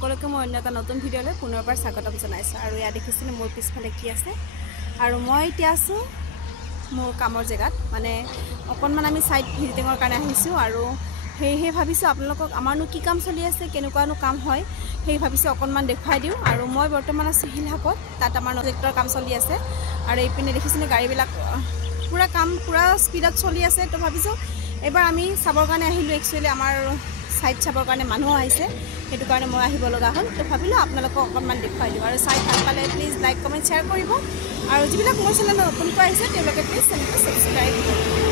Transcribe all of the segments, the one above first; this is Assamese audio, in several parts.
সকলোকে মই অন্য এটা নতুন ভিডিঅ'লৈ পুনৰবাৰ স্বাগতম জনাইছোঁ আৰু ইয়া দেখিছেনে মোৰ পিছফালে কি আছে আৰু মই এতিয়া আছোঁ মোৰ কামৰ জেগাত মানে অকণমান আমি সাইট ভিজিটিঙৰ কাৰণে আহিছোঁ আৰু সেয়েহে ভাবিছোঁ আপোনালোকক আমাৰনো কি কাম চলি আছে কেনেকুৱানো কাম হয় সেই ভাবিছোঁ অকণমান দেখুৱাই দিওঁ আৰু মই বৰ্তমান আছোঁ হিলহাপত তাত আমাৰ প্ৰজেক্টৰ কাম চলি আছে আৰু এইপিনে দেখিছেনে গাড়ীবিলাক পুৰা কাম পুৰা স্পীডত চলি আছে তো ভাবিছোঁ এবাৰ আমি চাবৰ কাৰণে আহিলোঁ একচুৱেলি আমাৰ সাইট চাবৰ কাৰণে মানুহ আহিছে সেইটো কাৰণে মই আহিব লগা হ'ল তো ভাবিলোঁ আপোনালোকক অকণমান দেখুৱাই দিওঁ আৰু চাই ভাল পালে প্লিজ লাইক কমেণ্ট শ্বেয়াৰ কৰিব আৰু যিবিলাক মোৰ চেনেল নতুনকৈ আহিছে তেওঁলোকে প্লিজ চেনেলটো ছাবস্ক্ৰাইব কৰিব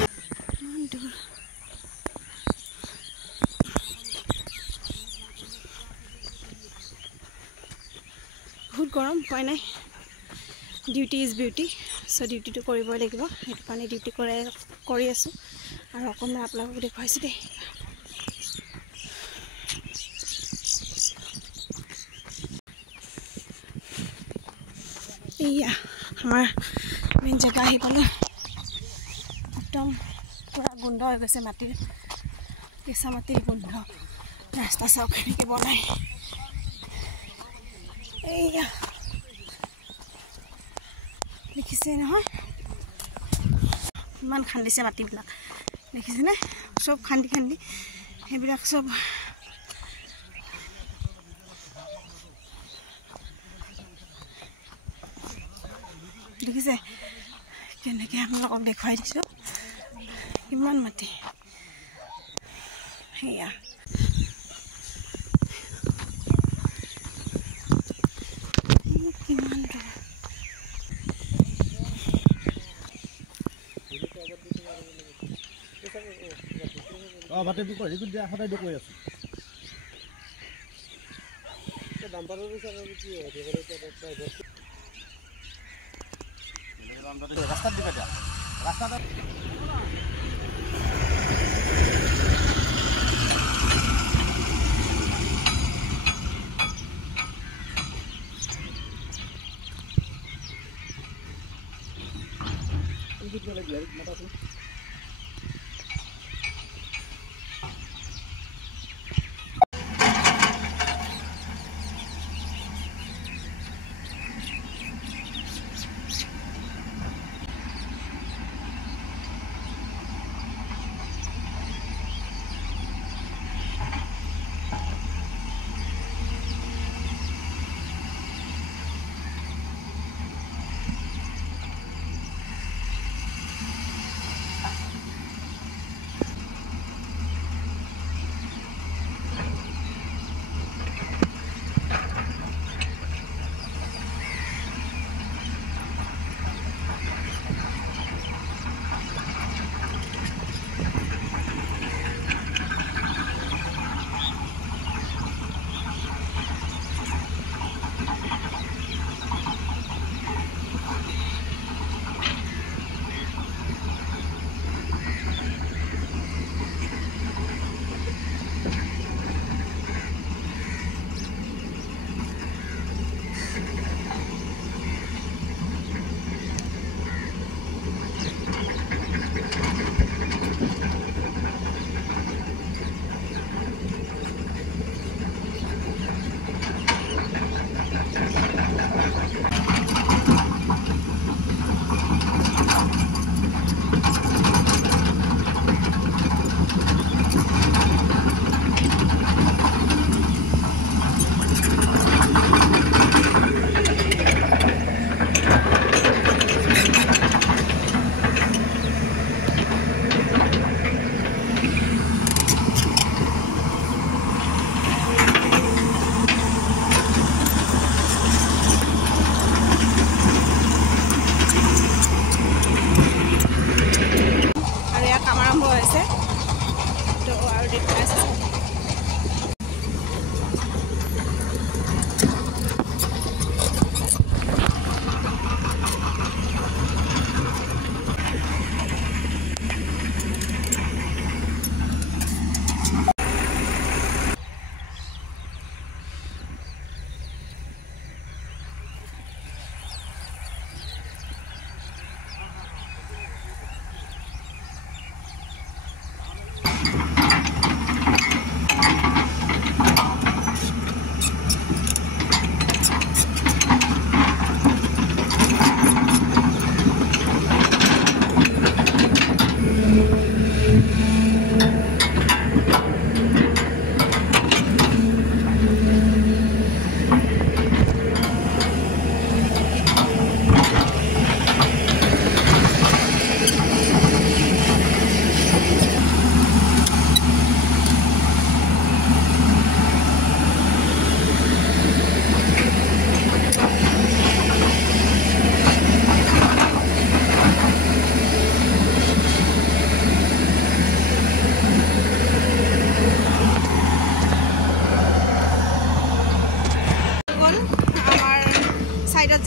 বহুত গৰম উপায় নাই ডিউটি ইজ বিউটি চ' ডিউটিটো কৰিবই লাগিব সেইটো কাৰণে ডিউটি কৰি আছোঁ আৰু অকণমান আপোনালোকক দেখুৱাইছোঁ দেই এয়া আমাৰ মেইন জেগা আহি পালে একদম পুৰা গোন্ধ হৈ গৈছে মাটিৰ কেঁচা মাটিৰ গোন্ধ ৰাস্তা চাওক এনেকৈ বনাই এয়া দেখিছে নহয় ইমান খান্দিছে মাটিবিলাক দেখিছেনে চব খান্দি খান্দি সেইবিলাক চব দেখিছে কেনেকৈ আপোনালোকক দেখুৱাই দিছোঁ কিমান মাটি সেয়া কিমান বাটে কৰি দিয়া সদায় কৈ আছো ৰাস্তাত দিবা দিয়া ৰাস্তাত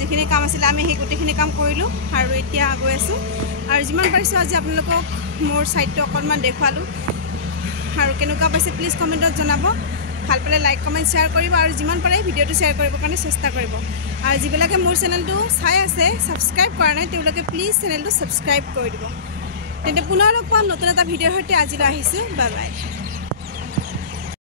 যিখিনি কাম আছিলে আমি সেই গোটেইখিনি কাম কৰিলোঁ আৰু এতিয়া গৈ আছোঁ আৰু যিমান পাৰিছোঁ আজি আপোনালোকক মোৰ ছাইডটো অকণমান দেখুৱালোঁ আৰু কেনেকুৱা পাইছে প্লিজ কমেণ্টত জনাব ভাল পালে লাইক কমেণ্ট শ্বেয়াৰ কৰিব আৰু যিমান পাৰে ভিডিঅ'টো শ্বেয়াৰ কৰিবৰ কাৰণে চেষ্টা কৰিব আৰু যিবিলাকে মোৰ চেনেলটো চাই আছে ছাবস্ক্ৰাইব কৰা নাই তেওঁলোকে প্লিজ চেনেলটো ছাবস্ক্ৰাইব কৰি দিব তেন্তে পুনৰ লগ পাম নতুন এটা ভিডিঅ'ৰ সৈতে আজিলৈ আহিছোঁ বাই বাই